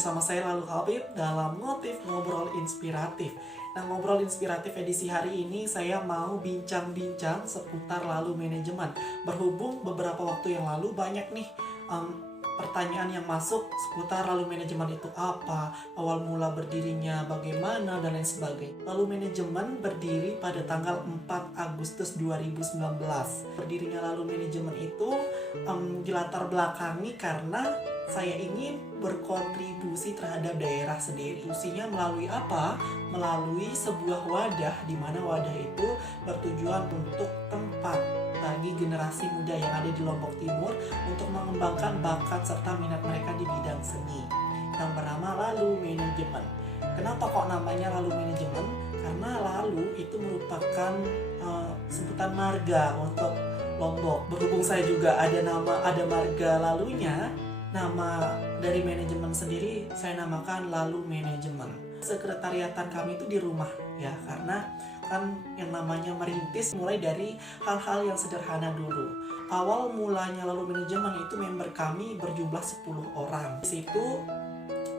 bersama saya Lalu Habib dalam Motif Ngobrol Inspiratif. Nah, Ngobrol Inspiratif edisi hari ini saya mau bincang-bincang seputar lalu manajemen. Berhubung beberapa waktu yang lalu banyak nih pertanyaan yang masuk seputar lalu manajemen itu apa, awal mula berdirinya bagaimana, dan lain sebagainya. Lalu manajemen berdiri pada tanggal 4 Agustus 2019. Berdirinya lalu manajemen itu dilatar belakangi karena saya ingin berkontribusi terhadap daerah sendiri. Kontribusinya melalui apa? Melalui sebuah wadah, di mana wadah itu bertujuan untuk tempat bagi generasi muda yang ada di Lombok Timur untuk mengembangkan bakat serta minat mereka di bidang seni yang bernama Lalu Manajemen. Kenapa kok namanya Lalu Manajemen? Karena Lalu itu merupakan sebutan marga untuk Lombok. Berhubung saya juga ada marga lalunya, nama dari manajemen sendiri saya namakan Lalu Manajemen. Sekretariatan kami itu di rumah ya, karena kan yang namanya merintis mulai dari hal-hal yang sederhana dulu. Awal mulanya Lalu Manajemen itu member kami berjumlah 10 orang. Di situ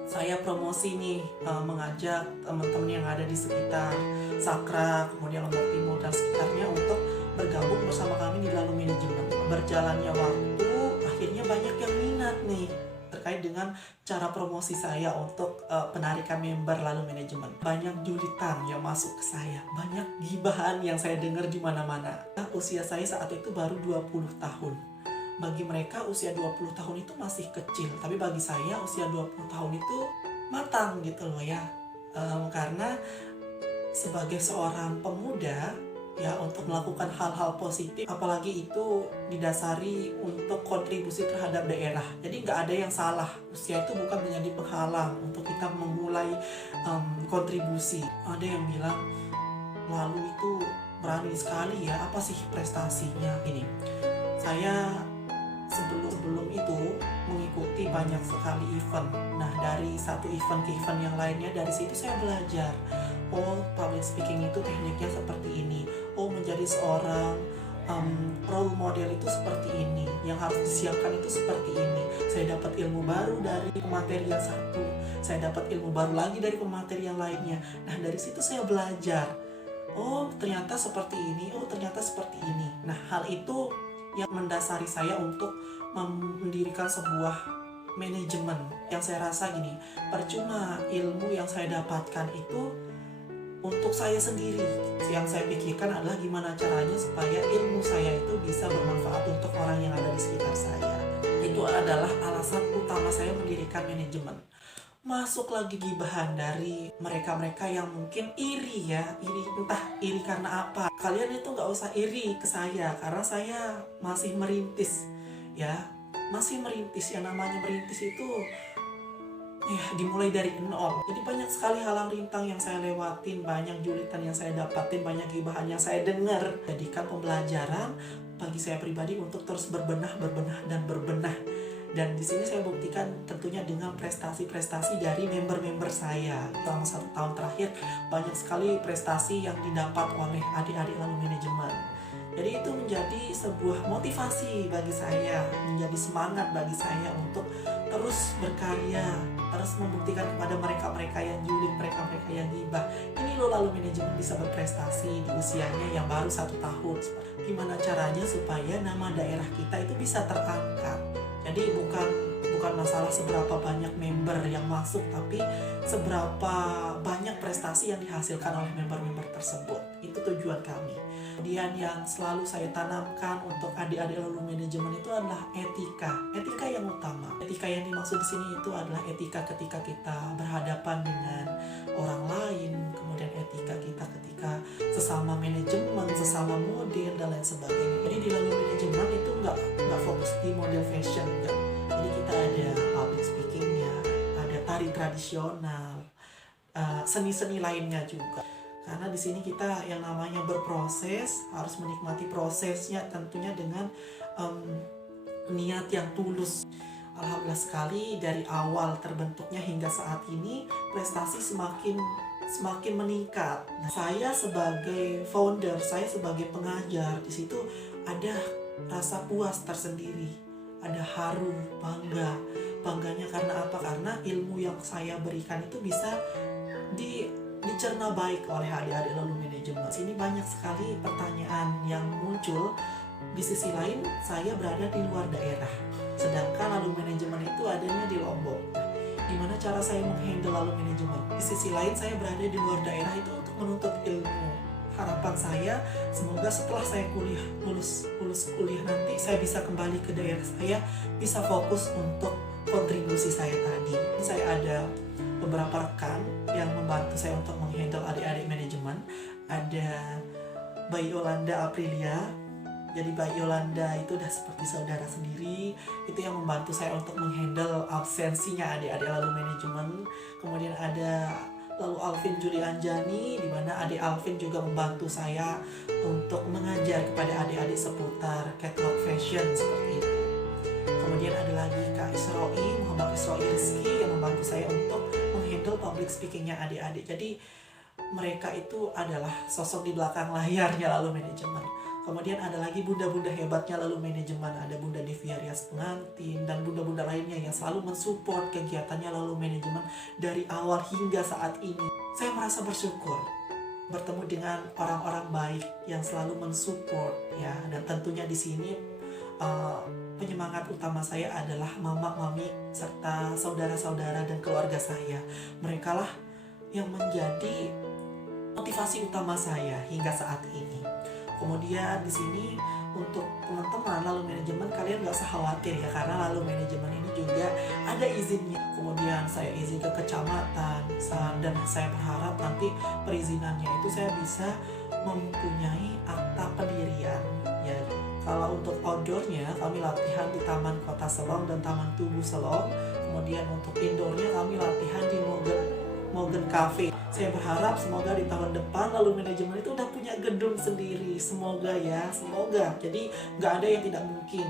saya promosi nih, mengajak teman-teman yang ada di sekitar Sakra, kemudian Lombok Timur dan sekitarnya untuk bergabung bersama kami di Lalu Manajemen. Berjalannya waktu, akhirnya banyak yang minat nih terkait dengan cara promosi saya untuk penarikan member Lalu Manajemen. Banyak julitan yang masuk ke saya, banyak gibahan yang saya dengar di mana-mana. Usia saya saat itu baru 20 tahun. Bagi mereka usia 20 tahun itu masih kecil, tapi bagi saya usia 20 tahun itu matang gitu loh ya. Karena sebagai seorang pemuda ya, untuk melakukan hal-hal positif, apalagi itu didasari untuk kontribusi terhadap daerah. Jadi nggak ada yang salah, usia itu bukan menjadi penghalang untuk kita memulai kontribusi. Ada yang bilang Lalu itu berani sekali ya, apa sih prestasinya? Ini saya sebelum itu mengikuti banyak sekali event. Nah, dari satu event ke event yang lainnya, dari situ saya belajar. Oh, public speaking itu tekniknya seperti ini. Oh, menjadi seorang role model itu seperti ini. Yang harus disiapkan itu seperti ini. Saya dapat ilmu baru dari pemateri yang satu. Saya dapat ilmu baru lagi dari pemateri yang lainnya. Nah, dari situ saya belajar. Oh, ternyata seperti ini. Oh, ternyata seperti ini. Nah, hal itu yang mendasari saya untuk mendirikan sebuah manajemen. Yang saya rasa gini, percuma ilmu yang saya dapatkan itu untuk saya sendiri. Yang saya pikirkan adalah gimana caranya supaya ilmu saya itu bisa bermanfaat untuk orang yang ada di sekitar saya. Itu adalah alasan utama saya mendirikan manajemen. Masuk lagi gibahan dari mereka-mereka yang mungkin iri ya, entah iri karena apa. Kalian itu gak usah iri ke saya, karena saya masih merintis ya, masih merintis. Yang namanya merintis itu ya dimulai dari nol. Jadi banyak sekali halang rintang yang saya lewatin, banyak julitan yang saya dapatin, banyak gibahan yang saya dengar. Jadikan pembelajaran bagi saya pribadi untuk terus berbenah. Dan di sini saya buktikan tentunya dengan prestasi-prestasi dari member-member saya. Selama 1 tahun terakhir banyak sekali prestasi yang didapat oleh adik-adik Lalu Manajemen. Jadi itu menjadi sebuah motivasi bagi saya, menjadi semangat bagi saya untuk terus berkarya, terus membuktikan kepada mereka-mereka yang julid, mereka-mereka yang gibah. Ini loh Lalu Manajemen bisa berprestasi di usianya yang baru 1 tahun. Gimana caranya supaya nama daerah kita itu bisa terangkat? Jadi bukan masalah seberapa banyak member yang masuk, tapi seberapa banyak prestasi yang dihasilkan oleh member-member tersebut. Itu tujuan kami. Kemudian yang selalu saya tanamkan untuk adik-adik Lalu Manajemen itu adalah etika. Etika yang utama. Etika yang dimaksud di sini itu adalah etika ketika kita berhadapan dengan orang lain, kemudian etika kita ketika sesama manajemen, sesama model dan lain sebagainya. Jadi di Lalu Manajemen itu nggak fokus di model fashion, enggak. Jadi kita ada public speakingnya, ada tari tradisional, seni-seni lainnya juga. Karena di sini kita yang namanya berproses, harus menikmati prosesnya tentunya dengan niat yang tulus. Alhamdulillah sekali dari awal terbentuknya hingga saat ini prestasi semakin meningkat. Nah, saya sebagai founder, saya sebagai pengajar, di situ ada rasa puas tersendiri, ada haru, bangga Bangganya karena apa? Karena ilmu yang saya berikan itu bisa dicerna baik oleh adik-adik lalu manajemen. Sini banyak sekali pertanyaan yang muncul. Di sisi lain saya berada di luar daerah, sedangkan lalu manajemen itu adanya di Lombok. Gimana cara saya menghandle lalu manajemen? Di sisi lain saya berada di luar daerah itu untuk menuntut ilmu. Harapan saya semoga setelah saya lulus kuliah nanti saya bisa kembali ke daerah saya, bisa fokus untuk kontribusi saya tadi. Saya ada beberapa rekan yang membantu saya untuk menghandle adik-adik manajemen. Ada Mbak Yolanda Aprilia. Jadi Mbak Yolanda itu udah seperti saudara sendiri. Itu yang membantu saya untuk menghandle absensinya adik-adik lalu manajemen. Kemudian ada lalu Alvin Julianjani, di mana adik Alvin juga membantu saya untuk mengajar kepada adik-adik seputar catalog fashion seperti itu. Kemudian ada lagi Kak Isroi, Muhammad Isroi Rizky yang membantu saya untuk menghandle public speakingnya adik-adik. Jadi mereka itu adalah sosok di belakang layarnya lalu manajemen. Kemudian ada lagi bunda-bunda hebatnya lalu manajemen. Ada Bunda Deviarias pengantin dan bunda-bunda lainnya yang selalu mensupport kegiatannya lalu manajemen dari awal hingga saat ini. Saya merasa bersyukur bertemu dengan orang-orang baik yang selalu mensupport ya. Dan tentunya di sini penyemangat utama saya adalah mama, mami, serta saudara-saudara dan keluarga saya. Mereka lah yang menjadi motivasi utama saya hingga saat ini. Kemudian di sini untuk teman-teman lalu manajemen, kalian gak usah khawatir ya, karena lalu manajemen ini juga ada izinnya. Kemudian saya izin ke kecamatan dan saya berharap nanti perizinannya itu saya bisa mempunyai akta pendirian ya. Kalau untuk outdoornya kami latihan di Taman Kota Selong dan Taman Tugu Selong. Kemudian untuk indoornya kami latihan di Morgan Cafe. Saya berharap semoga di tahun depan lalu manajemen itu udah punya gedung sendiri. Semoga ya, semoga. Jadi nggak ada yang tidak mungkin.